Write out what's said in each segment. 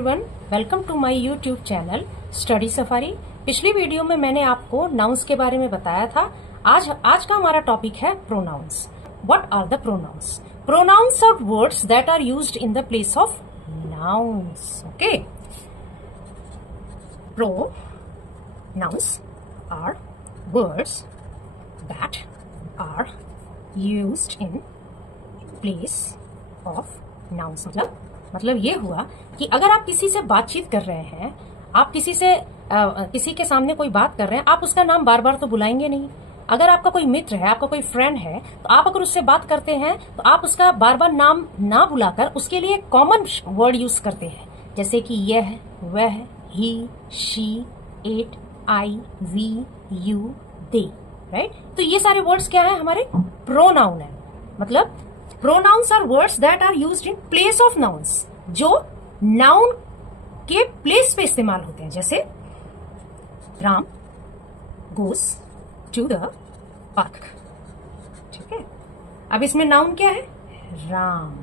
Everyone, welcome to my YouTube channel Study Safari. पिछली video में मैंने आपको नाउन्स के बारे में बताया था। आज का हमारा टॉपिक है pronouns. What are the pronouns? Pronouns are words that are used in the place of nouns. Okay, pronouns are words that are used in place of nouns. मतलब ये हुआ कि अगर आप किसी से बातचीत कर रहे हैं, आप किसी के सामने कोई बात कर रहे हैं, आप उसका नाम बार बार तो बुलाएंगे नहीं। अगर आपका कोई मित्र है, आपका कोई फ्रेंड है, तो आप अगर उससे बात करते हैं तो आप उसका बार बार नाम ना बुलाकर उसके लिए कॉमन वर्ड यूज करते हैं, जैसे कि यह, वह, he, she, it, I, we, you, they. Right? तो ये सारे वर्ड्स क्या है? हमारे प्रोनाउन है। मतलब pronouns are words that are used in place of nouns, जो नाउन के प्लेस पे इस्तेमाल होते हैं। जैसे Ram goes to the park. ठीक है, अब इसमें नाउन क्या है? राम।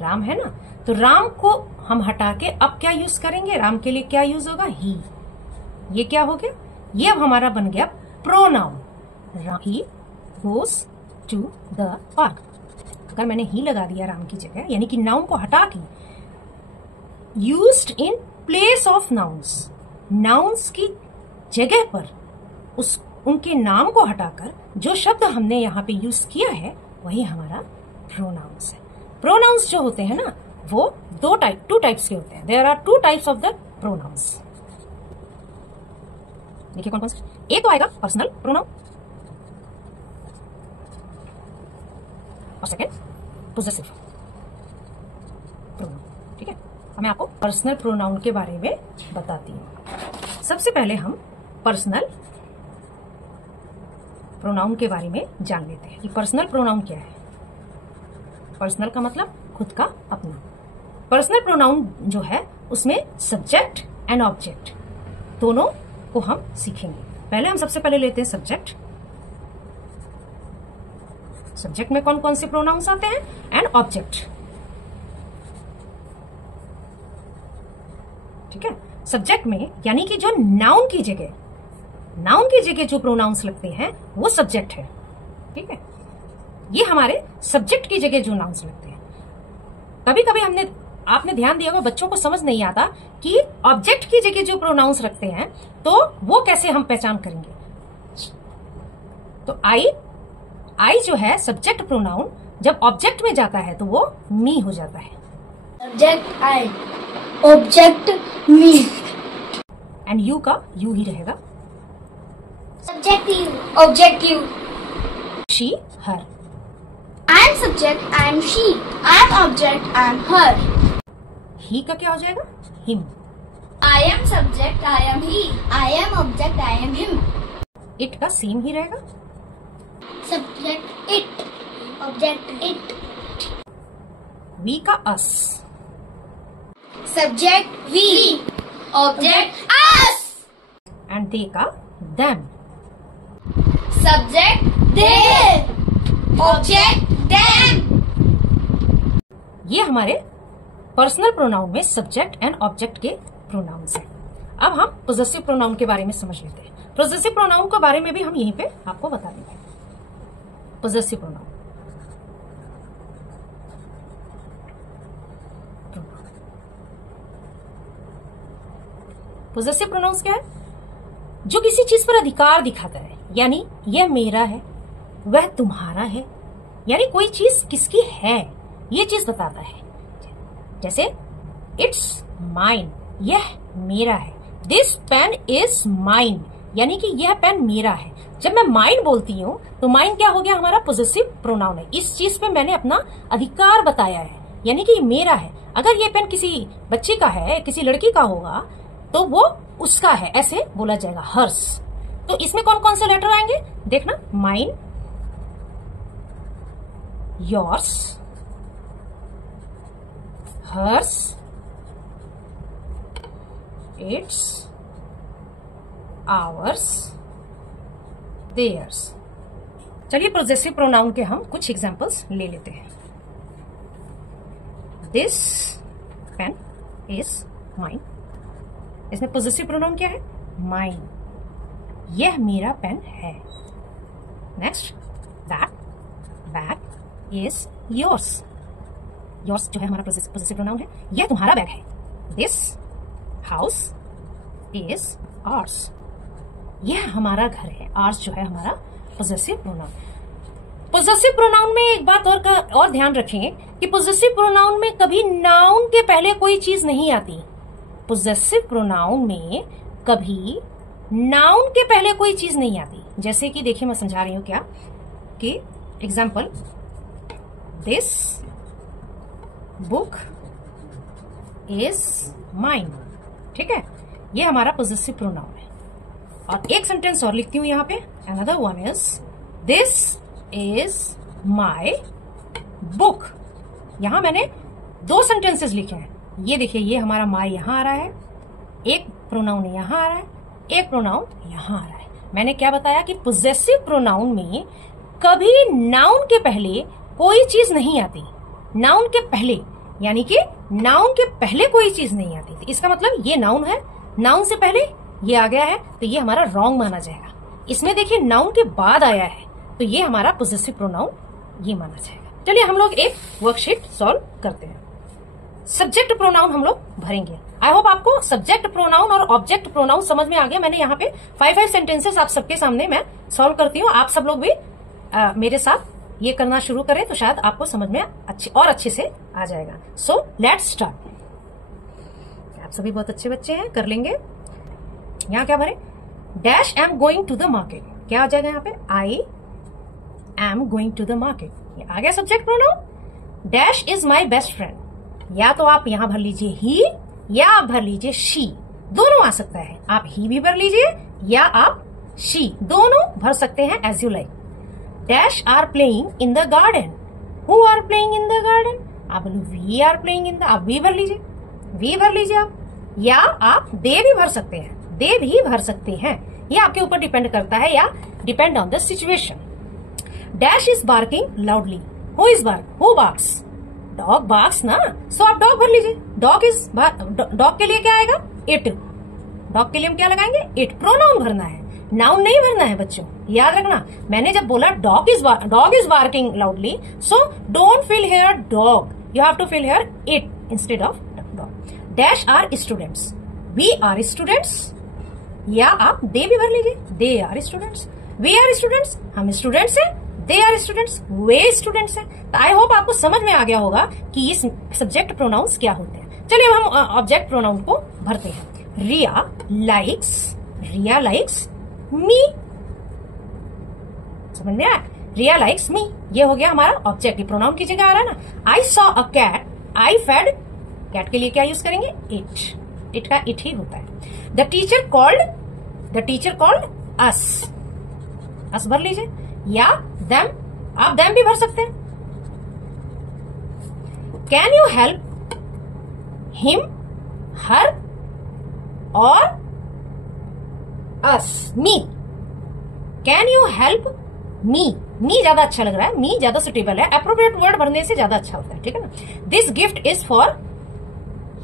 राम है ना, तो राम को हम हटा के अब क्या यूज करेंगे? राम के लिए क्या यूज होगा? ही। ये क्या हो गया? ये अब हमारा बन गया pronoun. He goes to the park. अगर मैंने ही लगा दिया राम की जगह, यानी कि नाउन को हटा के, used in place of nouns, nouns की जगह पर उनके नाम को हटाकर जो शब्द हमने यहाँ पे यूज किया है वही हमारा प्रोनाउंस है। प्रोनाउंस जो होते हैं ना, वो टू टाइप्स के होते हैं। There are two types of the pronouns. देखिए कौन कौन से। एक तो आएगा पर्सनल प्रोनाउन और सेकेंड पोजेसिव प्रोनाउन। ठीक है, अब मैं आपको पर्सनल प्रोनाउन के बारे में बताती हूँ। सबसे पहले हम पर्सनल प्रोनाउन के बारे में जान लेते हैं कि पर्सनल प्रोनाउन क्या है। पर्सनल का मतलब खुद का, अपना। पर्सनल प्रोनाउन जो है उसमें सब्जेक्ट एंड ऑब्जेक्ट दोनों को हम सीखेंगे। पहले हम सबसे पहले लेते हैं सब्जेक्ट। सब्जेक्ट में कौन कौन से प्रोनाउंस आते हैं? And object. ठीक है, सब्जेक्ट में यानी कि जो नाउन की जगह जो प्रोनाउंस लगते हैं वो सब्जेक्ट है। ठीक है, ये हमारे सब्जेक्ट की जगह जो नाउन्स लगते हैं। कभी कभी आपने ध्यान दिया होगा, बच्चों को समझ नहीं आता कि ऑब्जेक्ट की जगह जो प्रोनाउंस रखते हैं तो वो कैसे हम पहचान करेंगे। तो आई जो है सब्जेक्ट प्रोनाउन, जब ऑब्जेक्ट में जाता है तो वो मी हो जाता है। Subject I, object me. And you का यू ही रहेगा। Subject you, object you. She, her. I am subject, I am she. I am object, I am her. He का क्या हो जाएगा? Him. I am subject, I am he. I am object, I am him. It का same ही रहेगा। Subject it, object it. We का us. Subject we, object us. And they का them. Subject they, object them. ये हमारे personal pronoun में subject and object के pronounce हैं। अब हम पोजेसिव प्रोनाउन के बारे में समझ लेते हैं। पोजेसिव प्रोनाउन के बारे में भी हम यहीं पे आपको बता देंगे। पोजेसिव प्रोनाउन, पोजेसिव प्रोनाउंस क्या है? जो किसी चीज पर अधिकार दिखाता है, यानी यह मेरा है, वह तुम्हारा है, यानी कोई चीज किसकी है ये चीज बताता है। जैसे इट्स माइन, यह मेरा है। दिस पेन इज माइन, यानी कि यह पेन मेरा है। जब मैं माइन बोलती हूँ तो माइन क्या हो गया? हमारा पोजेसिव प्रोनाउन है। इस चीज पे मैंने अपना अधिकार बताया है, यानी कि मेरा है। अगर ये पेन किसी बच्चे का है, किसी लड़की का होगा, तो वो उसका है, ऐसे बोला जाएगा, हर्स। तो इसमें कौन कौन से लेटर आएंगे? देखना, mine, yours, hers, its, ours, theirs. चलिए पोजेसिव प्रोनाउन के हम कुछ एग्जांपल्स ले लेते हैं। This pen is mine. इसमें पॉजिटिव प्रोनाउन क्या है? माइन। यह मेरा पेन है। Next, that bag is yours. Yours जो है हमारा पॉजिटिव प्रोनाउन है, यह तुम्हारा बैग है। This house is ours. यह हमारा घर है। आवर्स जो है हमारा पॉजिटिव प्रोनाउन। पॉजिटिव प्रोनाउन में एक बात और ध्यान रखें कि पॉजिटिव प्रोनाउन में कभी नाउन के पहले कोई चीज नहीं आती। पॉजिटिव प्रोनाउन में कभी नाउन के पहले कोई चीज नहीं आती। जैसे कि देखिए मैं समझा रही हूं क्या, कि example, this book is mine. ठीक है, ये हमारा पॉजिटिव प्रोनाउन है। और एक सेंटेंस और लिखती हूं यहां पे, another one is this is my book. यहां मैंने 2 सेंटेंसेस लिखे हैं। ये देखिए, ये हमारा माई यहां आ रहा है, एक प्रोनाउन यहां आ रहा है, एक प्रोनाउन यहां आ रहा है। मैंने क्या बताया कि पॉजेसिव प्रोनाउन में कभी नाउन के पहले कोई चीज नहीं आती। नाउन के पहले, यानी कि नाउन के पहले कोई चीज नहीं आती थी। इसका मतलब ये नाउन है, नाउन से पहले ये आ गया है तो ये हमारा रॉन्ग माना जाएगा। इसमें देखिए नाउन के बाद आया है तो ये हमारा पॉजेसिव प्रोनाउन ये माना जाएगा। चलिए हम लोग एक वर्कशीट सॉल्व करते हैं। सब्जेक्ट प्रोनाउन हम लोग भरेंगे। आई होप आपको सब्जेक्ट प्रोनाउन और ऑब्जेक्ट प्रोनाउन समझ में आ गया। मैंने यहाँ पे 5 सेंटेंसेस आप सबके सामने मैं सॉल्व करती हूँ। आप सब लोग भी मेरे साथ ये करना शुरू करें तो शायद आपको समझ में अच्छे से आ जाएगा। So let's start. आप सभी बहुत अच्छे बच्चे हैं, कर लेंगे। यहाँ क्या भरे? Dash am going to the market. क्या आ जाएगा यहाँ पे? I am going to the market. ये आ गया subject pronoun. Dash is my best friend. या तो आप यहां भर लीजिए ही, या आप भर लीजिए शी, दोनों आ सकता है। आप ही भी भर लीजिए या आप शी, दोनों भर सकते हैं, as you like. Dash are playing in the garden. Who are playing in the garden? आप we are playing in the, आप वी भर लीजिए, वी भर लीजिए आप। या आप दे भी भर सकते हैं, दे भी भर सकते हैं। ये आपके ऊपर डिपेंड करता है या depend on the situation. Dash is barking loudly. Who is bark? Who barks? Dog barks ना, सो आप डॉग भर लीजिए। डॉग के लिए क्या आएगा? इट। डॉग के लिए हम क्या लगाएंगे? इट। प्रोनाउन भरना है, नाउन नहीं भरना है बच्चों, याद रखना। मैंने जब बोला dog is barking loudly, so don't fill here dog, you have to fill here it instead of dog. Dash are students. We are students. या आप दे भी भर लीजिए, they are students. We are students, हम students हैं। They are students, वे students हैं। तो आई होप आपको समझ में आ गया होगा कि ये सब्जेक्ट प्रोनाउंस क्या होते हैं। चलिए अब हम ऑब्जेक्ट प्रोनाउन को भरते हैं। रिया लाइक्स मी। समझ में आया? रिया लाइक्स मी, ये हो गया हमारा ऑब्जेक्ट। प्रोनाउन की जगह आ रहा है ना। I saw a cat, I fed. Cat के लिए क्या यूज करेंगे? इट। इट का इट ही होता है। The teacher called us. Us भर लीजिए या देम, आप देम भी भर सकते हैं। कैन यू हेल्प हिम, हर और अस, मी। कैन यू हेल्प मी ज्यादा अच्छा लग रहा है, मी ज्यादा सुटेबल है, एप्रोप्रिएट वर्ड भरने से ज्यादा अच्छा होता है, ठीक है ना। This gift is for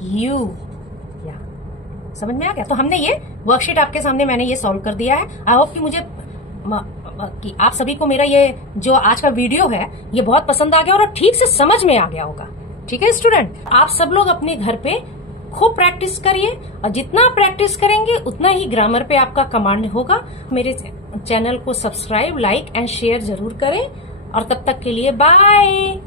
you. या समझ में आ गया? तो हमने ये वर्कशीट आपके सामने मैंने ये सॉल्व कर दिया है। आई होप कि आप सभी को मेरा ये जो आज का वीडियो है ये बहुत पसंद आ गया और ठीक से समझ में आ गया होगा। ठीक है स्टूडेंट, आप सब लोग अपने घर पे खूब प्रैक्टिस करिए और जितना प्रैक्टिस करेंगे उतना ही ग्रामर पे आपका कमांड होगा। मेरे चैनल को सब्सक्राइब, लाइक एंड शेयर जरूर करें और तब तक के लिए बाय।